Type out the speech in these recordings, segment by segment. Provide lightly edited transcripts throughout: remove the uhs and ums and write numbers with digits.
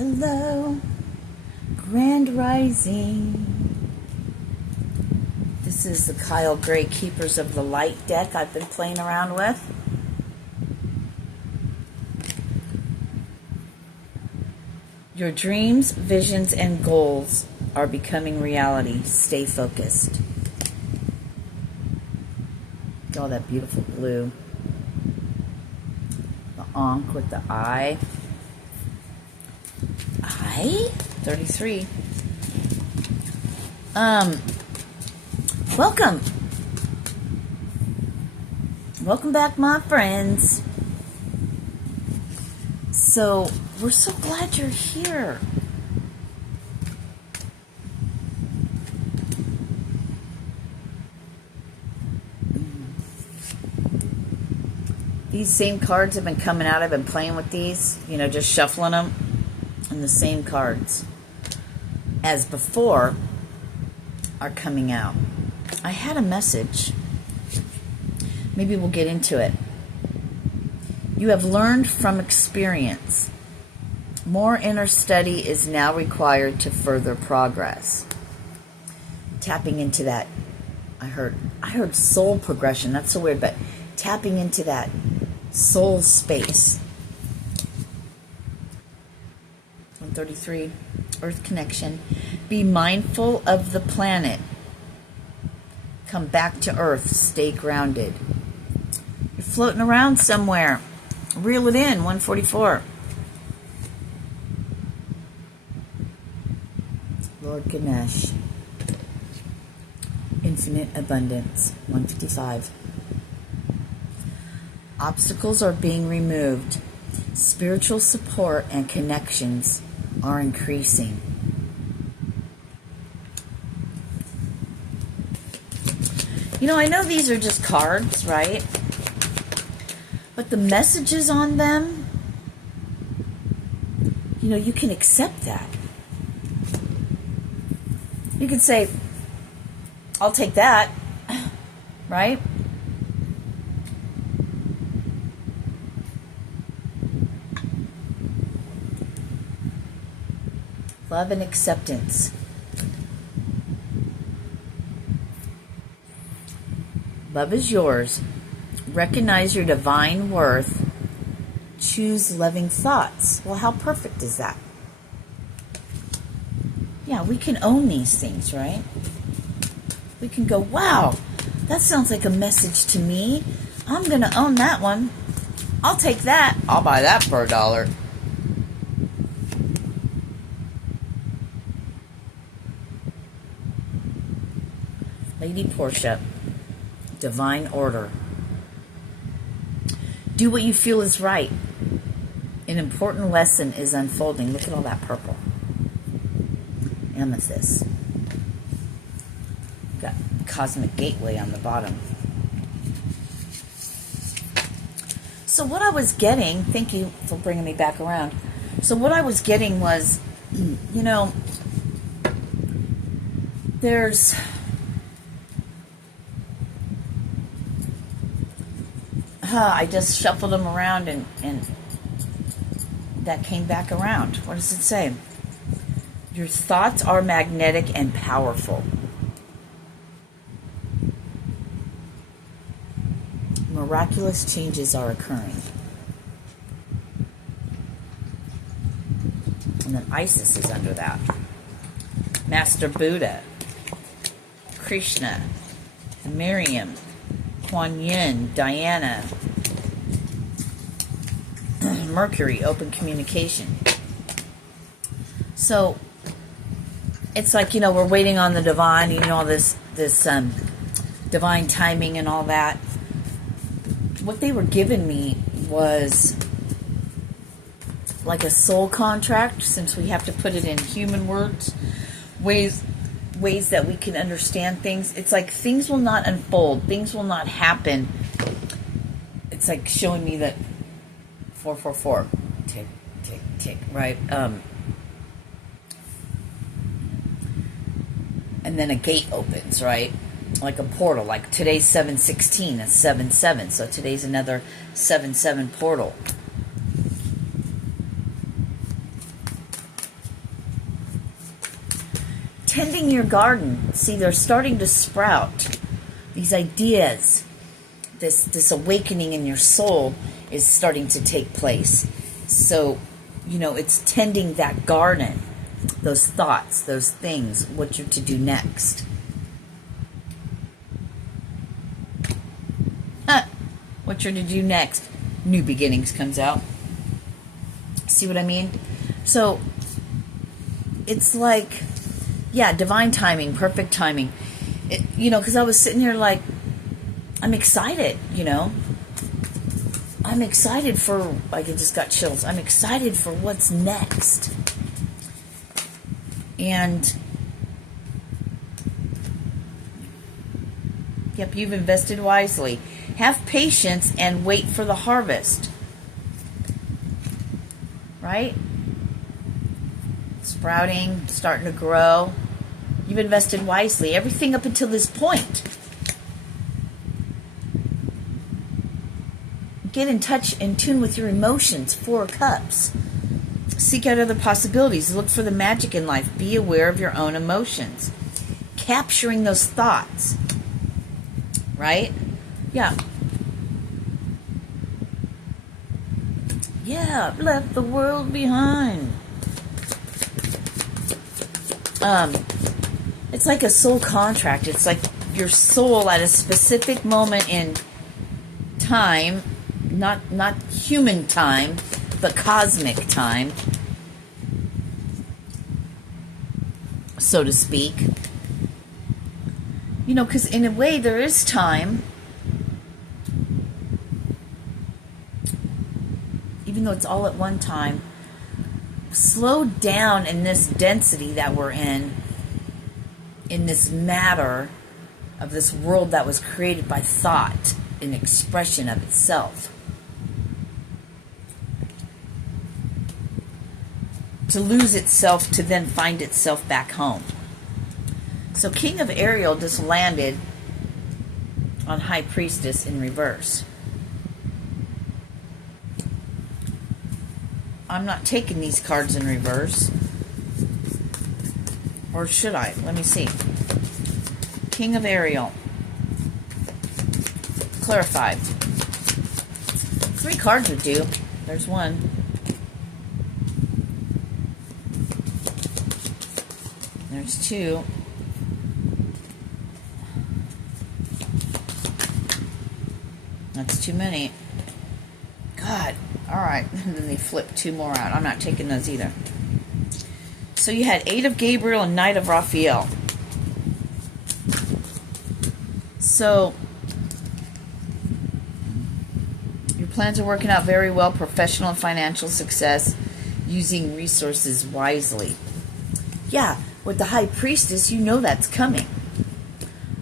Hello, Grand Rising. This is the Kyle Gray Keepers of the Light deck I've been playing around with. Your dreams, visions, and goals are becoming reality. Stay focused. Oh, that beautiful blue. The Ankh with the eye. 33. Welcome. Welcome back, my friends. So, we're so glad you're here. These same cards have been coming out. I've been playing with these, just shuffling them. And the same cards as before are coming out. I had a message. Maybe we'll get into it. You have learned from experience. More inner study is now required to further progress. Tapping into that, I heard soul progression. That's so weird, but tapping into that soul space. 133, Earth connection. Be mindful of the planet. Come back to Earth. Stay grounded. You're floating around somewhere. Reel it in. 144. Lord Ganesh. Infinite abundance. 155. Obstacles are being removed. Spiritual support and connections are increasing. I know these are just cards, right? But the messages on them, you can accept that. You can say, I'll take that, right? Love and acceptance. Love is yours. Recognize your divine worth. Choose loving thoughts. Well, how perfect is that? Yeah, we can own these things, right? We can go, wow, that sounds like a message to me. I'm going to own that one. I'll take that. I'll buy that for $1. Lady Portia, divine order. Do what you feel is right. An important lesson is unfolding. Look at all that purple. Amethyst. Got Cosmic Gateway on the bottom. So what I was getting, thank you for bringing me back around. So what I was getting was, there's... I just shuffled them around and that came back around. What does it say? Your thoughts are magnetic and powerful. Miraculous changes are occurring. And then Isis is under that. Master Buddha. Krishna. Miriam. Kuan Yin, Diana, Mercury, open communication. So it's like, we're waiting on the divine, all this divine timing and all that. What they were giving me was like a soul contract, since we have to put it in human words, ways that we can understand things. It's like things will not unfold. Things will not happen. It's like showing me that 444. Tick, tick, tick, right? And then a gate opens, right? Like a portal. Like today's 7/16. That's 7/7. So today's another 7/7 portal. tending your garden. See, they're starting to sprout. These ideas, this awakening in your soul is starting to take place. So, it's tending that garden, those thoughts, those things, what you're to do next. What you're to do next. New Beginnings comes out. See what I mean? So, it's like, yeah, divine timing, perfect timing. Because I was sitting here like, I'm excited, I'm excited for, I just got chills. I'm excited for what's next. And, yep, you've invested wisely. Have patience and wait for the harvest. Right? Sprouting, starting to grow. You've invested wisely. Everything up until this point. Get in touch and tune with your emotions. 4 cups. Seek out other possibilities. Look for the magic in life. Be aware of your own emotions. Capturing those thoughts. Right? Yeah. Yeah, left the world behind. It's like a soul contract. It's like your soul at a specific moment in time, not human time, but cosmic time, so to speak. Because in a way there is time, even though it's all at one time. Slow down in this density that we're in this matter of this world that was created by thought, an expression of itself. To lose itself, to then find itself back home. So King of Ariel just landed on High Priestess in reverse. I'm not taking these cards in reverse. Or should I? Let me see. King of Ariel. Clarify. 3 cards would do. There's 1. There's 2. That's too many. God. Alright. And then they flip 2 more out. I'm not taking those either. So you had 8 of Gabriel and Knight of Raphael. So your plans are working out very well. Professional and financial success. Using resources wisely. Yeah, with the High Priestess, that's coming.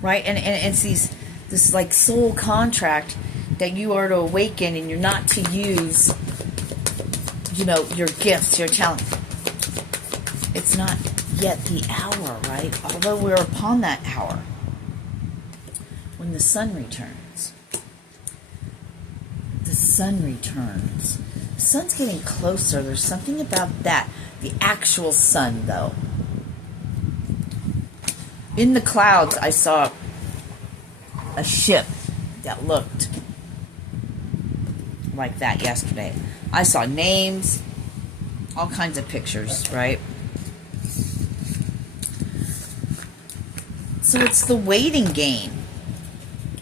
Right? And it's this like soul contract that you are to awaken, and you're not to use, your gifts, your talent. It's not yet the hour, right? Although we're upon that hour. When the sun returns. The sun returns. The sun's getting closer. There's something about that. The actual sun, though. In the clouds, I saw a ship that looked like that yesterday. I saw names, all kinds of pictures, right? So it's the waiting game.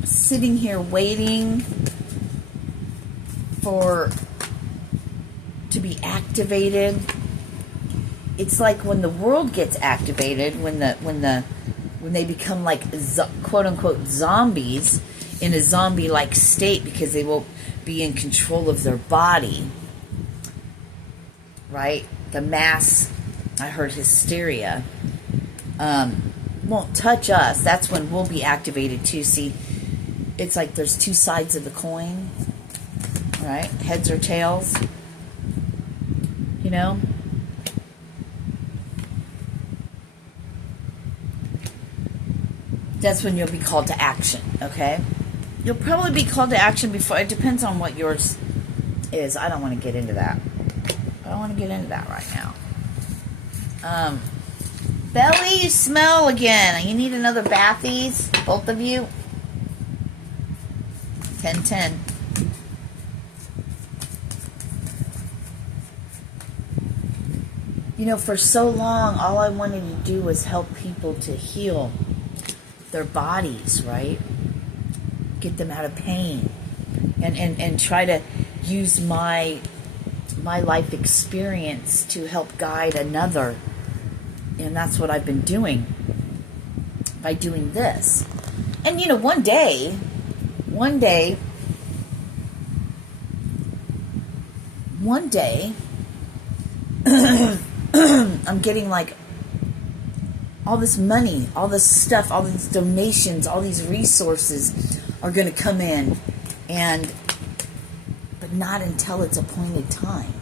Sitting here waiting to be activated. It's like when the world gets activated, when they become like quote unquote zombies in a zombie-like state because they won't be in control of their body, right? The mass, I heard hysteria, won't touch us. That's when we'll be activated too. See, it's like there's 2 sides of the coin, right? Heads or tails, That's when you'll be called to action, okay? You'll probably be called to action before. It depends on what yours is. I don't want to get into that. I don't want to get into that right now. Belly, you smell again. You need another bathies, both of you. 10-10. You know, for so long, all I wanted to do was help people to heal their bodies, right? Get them out of pain. And try to use my life experience to help guide another. And that's what I've been doing by doing this. And, you know, one day, I'm getting like all this money, all this stuff, all these donations, all these resources are going to come in, but not until its appointed time.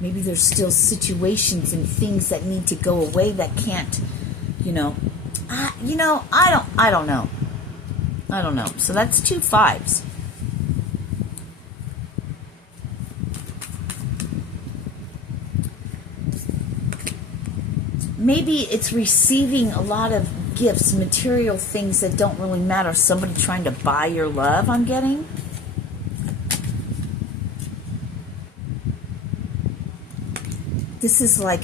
Maybe there's still situations and things that need to go away that can't, I don't know. So that's 2 5s. Maybe it's receiving a lot of gifts, material things that don't really matter. Somebody trying to buy your love, I'm getting. This is like,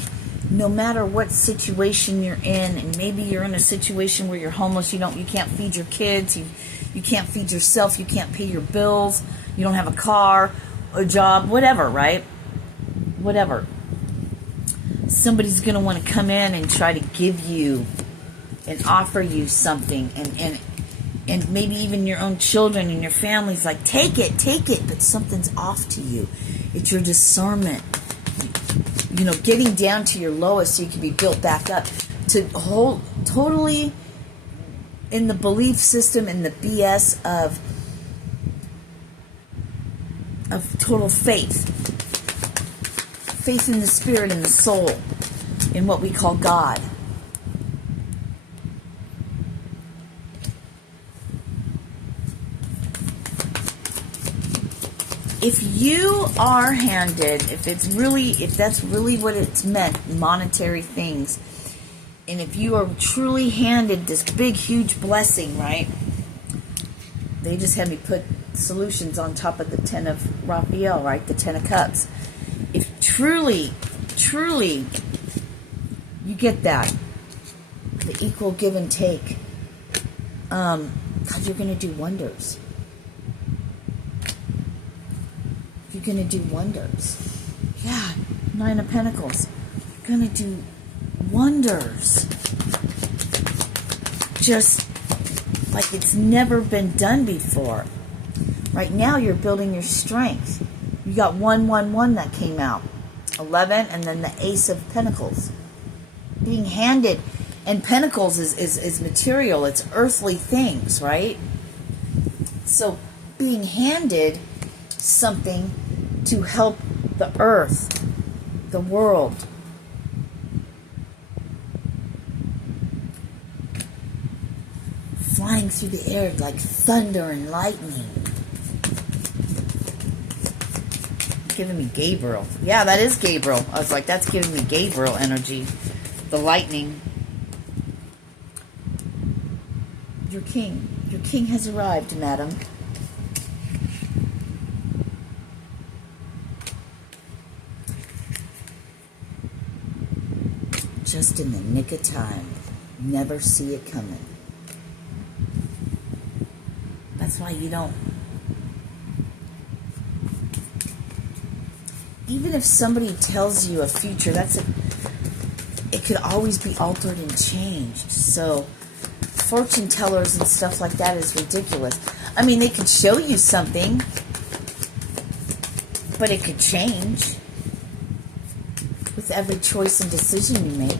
no matter what situation you're in, and maybe you're in a situation where you're homeless, you can't feed your kids, you can't feed yourself, you can't pay your bills, you don't have a car, a job, whatever, right? Whatever. Somebody's going to want to come in and try to give you and offer you something, and maybe even your own children and your family's like, take it, but something's off to you. It's your discernment. Getting down to your lowest so you can be built back up, to hold totally in the belief system and the BS of total faith in the spirit and the soul, in what we call God. If you are handed, if that's really what it's meant, monetary things, and if you are truly handed this big, huge blessing, right? They just had me put solutions on top of the 10 of Raphael, right? The 10 of Cups. If truly you get that, the equal give and take, God, you're going to do wonders. You're going to do wonders. Yeah, 9 of Pentacles. You're going to do wonders. Just like it's never been done before. Right now, you're building your strength. You got 111 that came out. 11, and then the Ace of Pentacles. Being handed. And Pentacles is material. It's earthly things, right? So, being handed something to help the earth, the world. Flying through the air like thunder and lightning. Giving me Gabriel. Yeah, that is Gabriel. I was like, that's giving me Gabriel energy. The lightning. Your king. Your king has arrived, madam. Just in the nick of time. Never see it coming. That's why you don't. Even if somebody tells you a future, it could always be altered and changed. So, fortune tellers and stuff like that is ridiculous. I mean, they could show you something, but it could change with every choice and decision you make.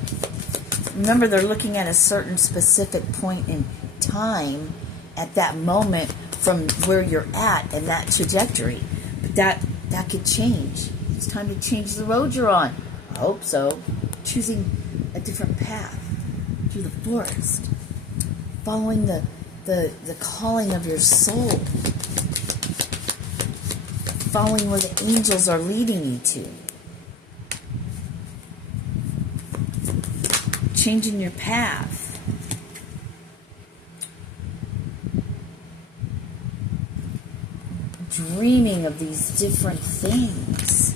Remember, they're looking at a certain specific point in time at that moment from where you're at and that trajectory. But that could change. It's time to change the road you're on. I hope so. Choosing a different path through the forest. Following the calling of your soul. following where the angels are leading you to. Changing your path. Dreaming of these different things.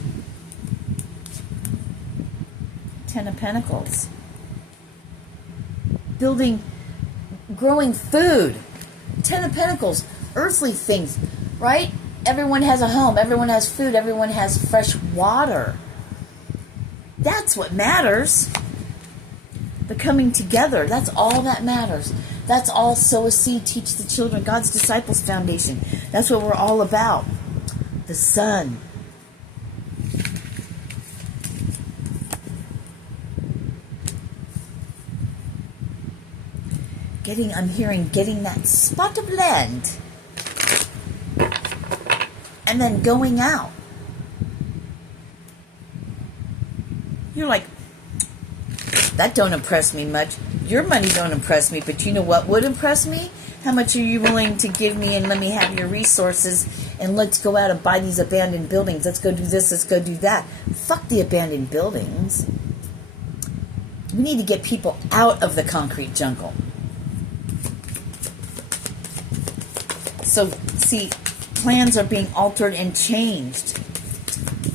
Ten of Pentacles. Growing food. Ten of Pentacles. Earthly things, right? Everyone has a home. Everyone has food. Everyone has fresh water. That's what matters. The coming together. That's all that matters. That's all Sow a Seed, Teach the Children. God's Disciples Foundation. That's what we're all about. The sun. I'm hearing getting that spot of land. And then going out. You're like, that don't impress me much. Your money don't impress me, but you know what would impress me? How much are you willing to give me and let me have your resources, and let's go out and buy these abandoned buildings. Let's go do this, let's go do that. Fuck the abandoned buildings. We need to get people out of the concrete jungle. So, see, plans are being altered and changed.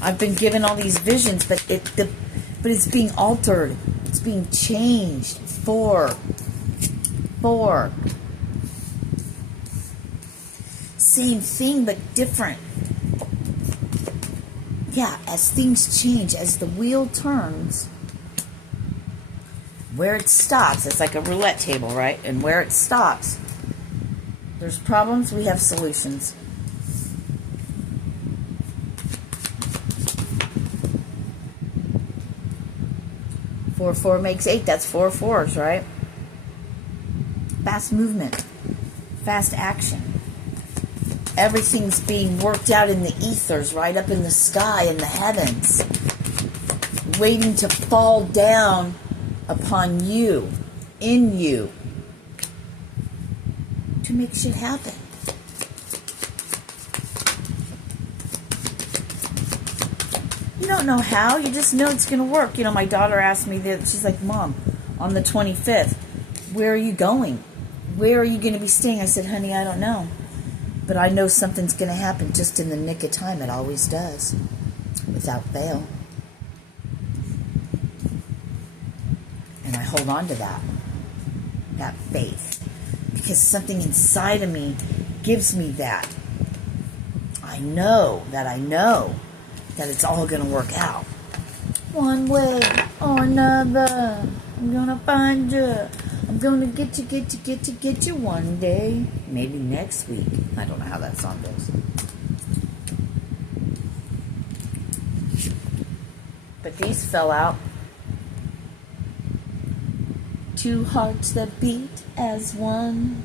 I've been given all these visions, but it's being altered. It's being changed for. Same thing, but different. Yeah, as things change, as the wheel turns, where it stops, it's like a roulette table, right? And where it stops, there's problems, we have solutions. Four makes 8. That's 4 fours, right? Fast movement. Fast action. Everything's being worked out in the ethers, right up in the sky, in the heavens. Waiting to fall down upon you, in you, to make shit happen. You don't know how, you just know it's going to work. You know, my daughter asked me that, she's like, Mom, on the 25th, where are you going? Where are you going to be staying? I said, honey, I don't know. But I know something's going to happen just in the nick of time. It always does. Without fail. And I hold on to that faith. Because something inside of me gives me that. I know that it's all going to work out. One way or another, I'm going to find you. I'm going to get you one day. Maybe next week. I don't know how that song goes. But these fell out. Two hearts that beat as one.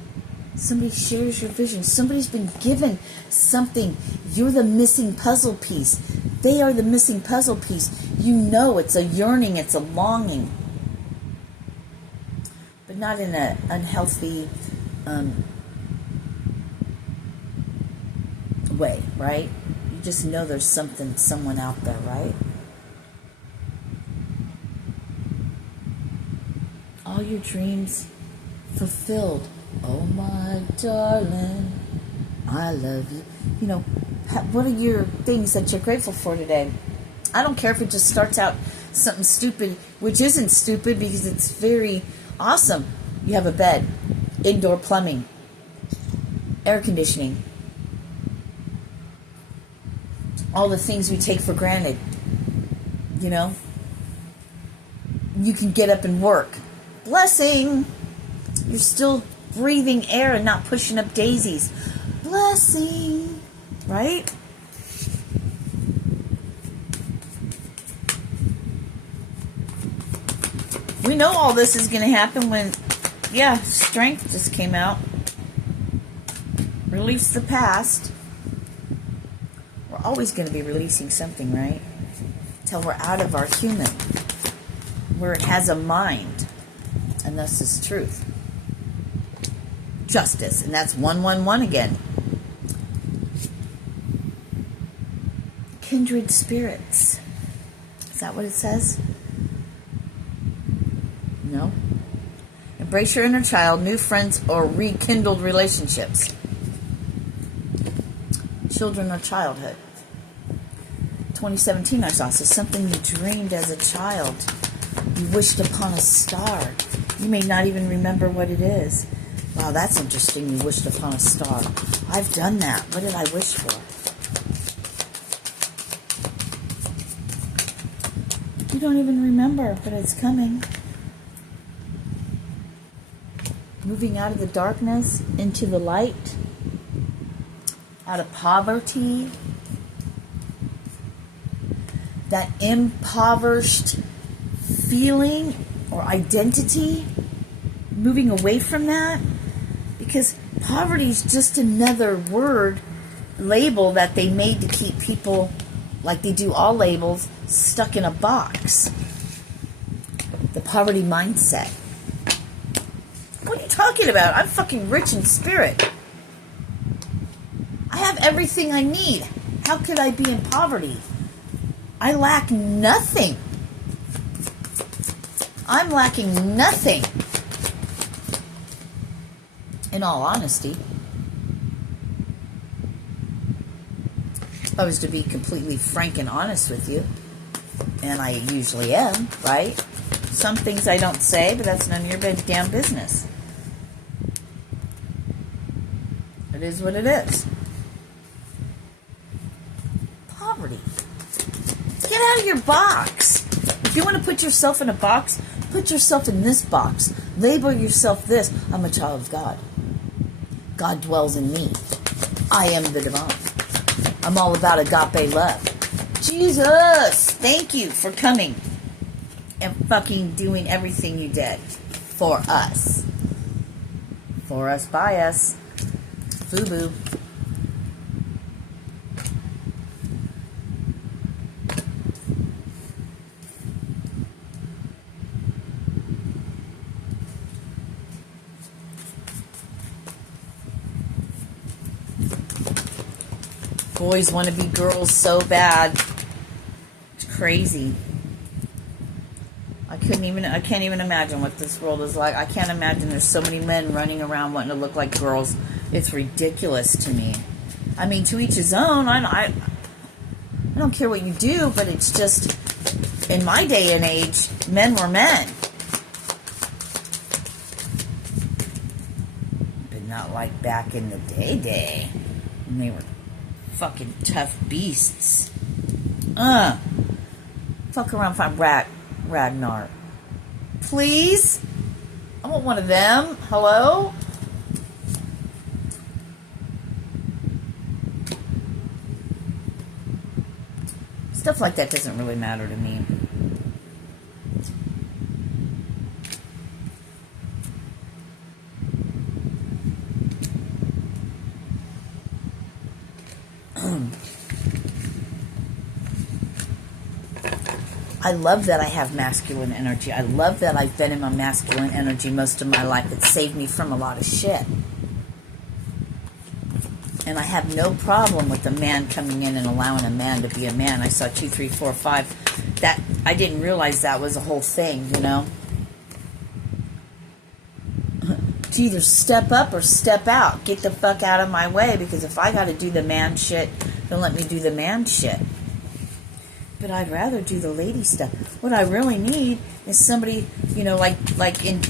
Somebody shares your vision. Somebody's been given something. You're the missing puzzle piece. They are the missing puzzle piece. You know it's a yearning, it's a longing. But not in an unhealthy way, right? You just know there's someone out there, right? All your dreams fulfilled. Oh my darling, I love you. You know, what are your things that you're grateful for today? I don't care if it just starts out something stupid, which isn't stupid because it's very awesome. You have a bed, indoor plumbing, air conditioning, all the things we take for granted. You know, you can get up and work. Blessing. You're still breathing air and not pushing up daisies. Blessing. Right? We know all this is going to happen when, strength just came out. Release the past. We're always going to be releasing something, right? Till we're out of our human. Where it has a mind. And thus is truth. Justice. And that's 111 again. kindred spirits. Is that what it says? No. Embrace your inner child, new friends, or rekindled relationships. Children or childhood. 2017 I saw. So something you dreamed as a child. You wished upon a star. You may not even remember what it is. Wow, that's interesting. You wished upon a star. I've done that. What did I wish for? You don't even remember, but it's coming. Moving out of the darkness into the light. Out of poverty. That impoverished feeling or identity. Moving away from that. Because poverty is just another word, label that they made to keep people, like they do all labels, stuck in a box. The poverty mindset. What are you talking about? I'm fucking rich in spirit. I have everything I need. How could I be in poverty? I lack nothing. I'm lacking nothing. In all honesty. If I was to be completely frank and honest with you, and I usually am, right? Some things I don't say, but that's none of your damn business. It is what it is. Poverty. Get out of your box. If you want to put yourself in a box, put yourself in this box. Label yourself this. I'm a child of God. God dwells in me. I am the divine. I'm all about agape love. Jesus, thank you for coming and fucking doing everything you did for us. For us, by us. Boo-boo. Boys want to be girls so bad. It's crazy. I can't even imagine what this world is like. I can't imagine there's so many men running around wanting to look like girls. It's ridiculous to me. I mean, to each his own. I don't care what you do, but it's just, in my day and age, men were men. But not like back in the day when they were fucking tough beasts. Fuck around, find Ragnar. Please? I want one of them. Hello? Stuff like that doesn't really matter to me. I love that I have masculine energy. I love that I've been in my masculine energy most of my life. It saved me from a lot of shit. And I have no problem with a man coming in and allowing a man to be a man. I saw 2, 3, 4, 5. That I didn't realize that was a whole thing, you know. To either step up or step out. Get the fuck out of my way, because if I got to do the man shit, then let me do the man shit. But I'd rather do the lady stuff. What I really need is somebody, you know, like in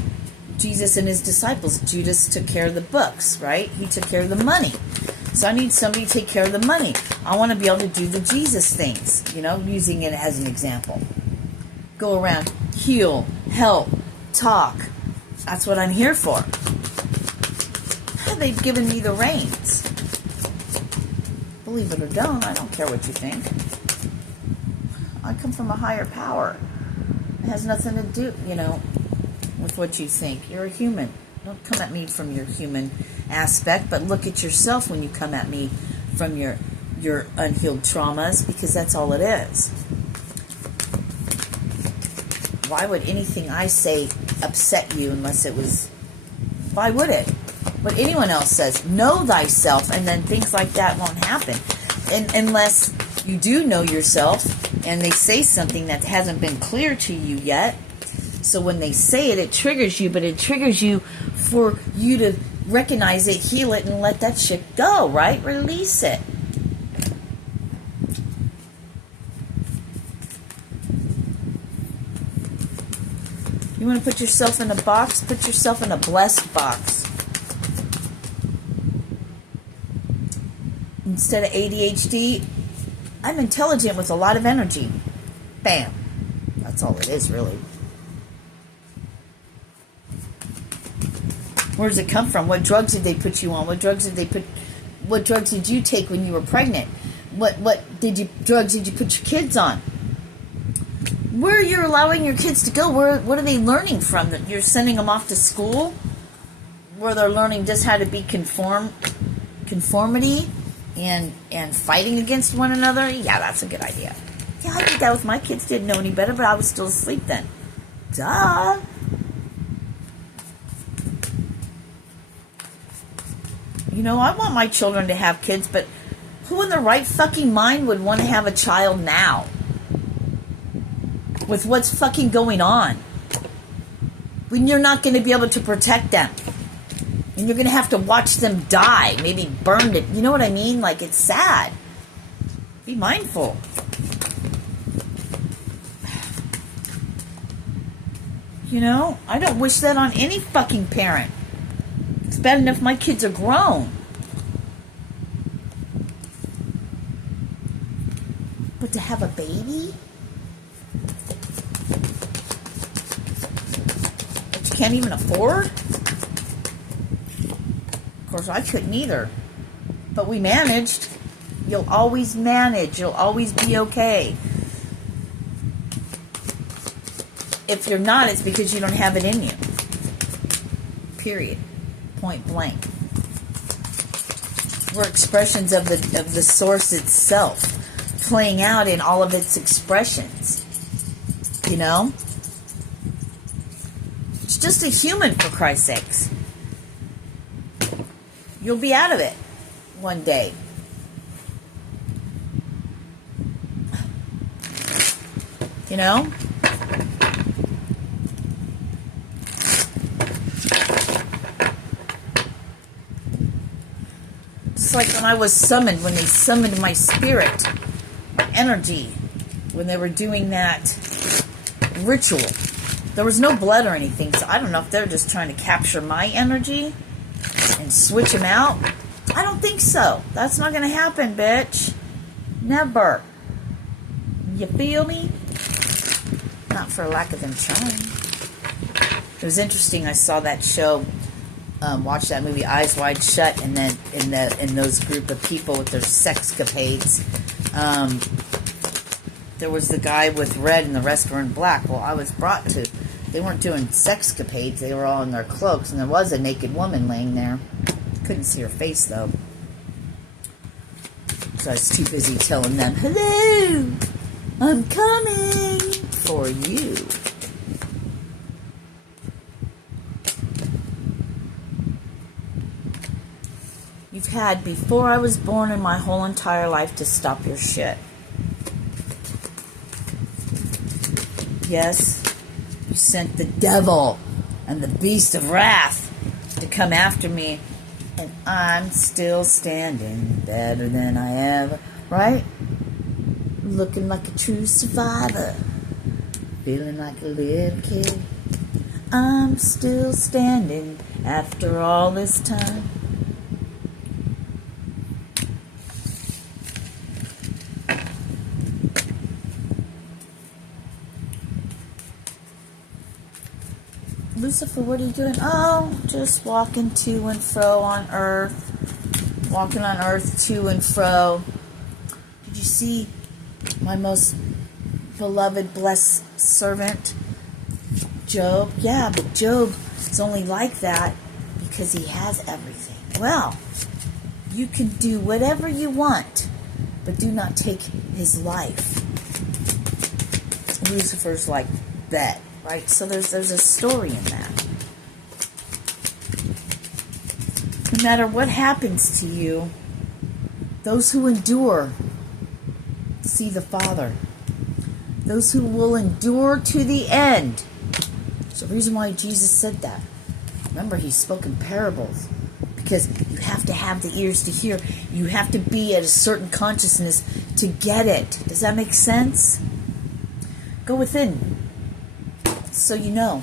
Jesus and his disciples. Judas took care of the books, right? He took care of the money. So I need somebody to take care of the money. I want to be able to do the Jesus things, you know, using it as an example. Go around, heal, help, talk. That's what I'm here for. They've given me the reins. Believe it or don't, I don't care what you think. I come from a higher power. It has nothing to do, you know, with what you think. You're a human. Don't come at me from your human aspect, but look at yourself when you come at me from your unhealed traumas, because that's all it is. Why would anything I say upset you unless it was... Why would it? What anyone else says, know thyself, and then things like that won't happen. Unless you do know yourself, and they say something that hasn't been clear to you yet. So when they say it, it triggers you, but it triggers you for you to recognize it, heal it, and let that shit go, right? Release it. You want to put yourself in a box? Put yourself in a blessed box. Instead of ADHD, I'm intelligent with a lot of energy. Bam. That's all it is, really. Where does it come from? What drugs did they put you on? What drugs did you take when you were pregnant? What drugs did you put your kids on? Where you're allowing your kids to go? What are they learning from? That you're sending them off to school where they're learning just how to be conformity and fighting against one another? Yeah, that's a good idea. Yeah, I did that with my kids. Didn't know any better, but I was still asleep then. Duh. You know, I want my children to have kids, but who in their right fucking mind would want to have a child now? With what's fucking going on? When you're not going to be able to protect them. And you're going to have to watch them die. Maybe burned it. You know what I mean? Like, it's sad. Be mindful. You know, I don't wish that on any fucking parent. It's bad enough my kids are grown. But to have a baby that you can't even afford? Of course, I couldn't either. But we managed. You'll always manage. You'll always be okay. If you're not, it's because you don't have it in you. Period. Point blank. We're expressions of the source itself, playing out in all of its expressions. You know? It's just a human, for Christ's sakes. You'll be out of it one day. You know? It's like when I was summoned, when they summoned my spirit, my energy, when they were doing that ritual. There was no blood or anything, so I don't know if they're just trying to capture my energy and switch them out. I don't think so. That's not going to happen, bitch. Never. You feel me? Not for lack of them trying. It was interesting. I saw that show, watched that movie Eyes Wide Shut, and then in those group of people with their sexcapades, there was the guy with red and the rest were in black. Well, I was brought to, they weren't doing sexcapades, they were all in their cloaks, and there was a naked woman laying there. Couldn't see her face, though. So I was too busy telling them, hello, I'm coming for you. You've had, before I was born in my whole entire life, to stop your shit. Yes, you sent the devil and the beast of wrath to come after me, and I'm still standing better than I ever, right? Looking like a true survivor, feeling like a little kid. I'm still standing after all this time. Lucifer, what are you doing? Oh, just walking to and fro on earth. Walking on earth to and fro. Did you see my most beloved, blessed servant, Job? Yeah, but Job is only like that because he has everything. Well, you can do whatever you want, but do not take his life. Lucifer's like that. Right, so there's a story in that. No matter what happens to you, those who endure see the Father. Those who will endure to the end. It's the reason why Jesus said that. Remember, he spoke in parables. Because you have to have the ears to hear. You have to be at a certain consciousness to get it. Does that make sense? Go within. So you know.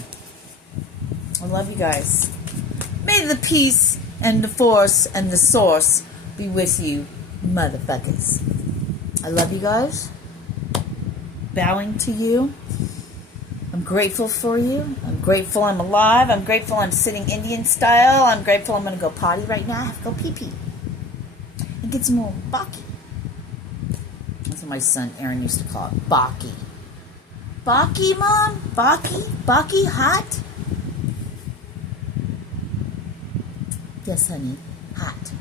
I love you guys. May the peace and the force and the source be with you, motherfuckers. I love you guys. Bowing to you. I'm grateful for you. I'm grateful I'm alive. I'm grateful I'm sitting Indian style. I'm grateful I'm going to go potty right now. I have to go pee-pee. And get some more baki. That's what my son Aaron used to call it. Baki. Baki, Mom? Baki? Baki hot? Yes, honey. Hot.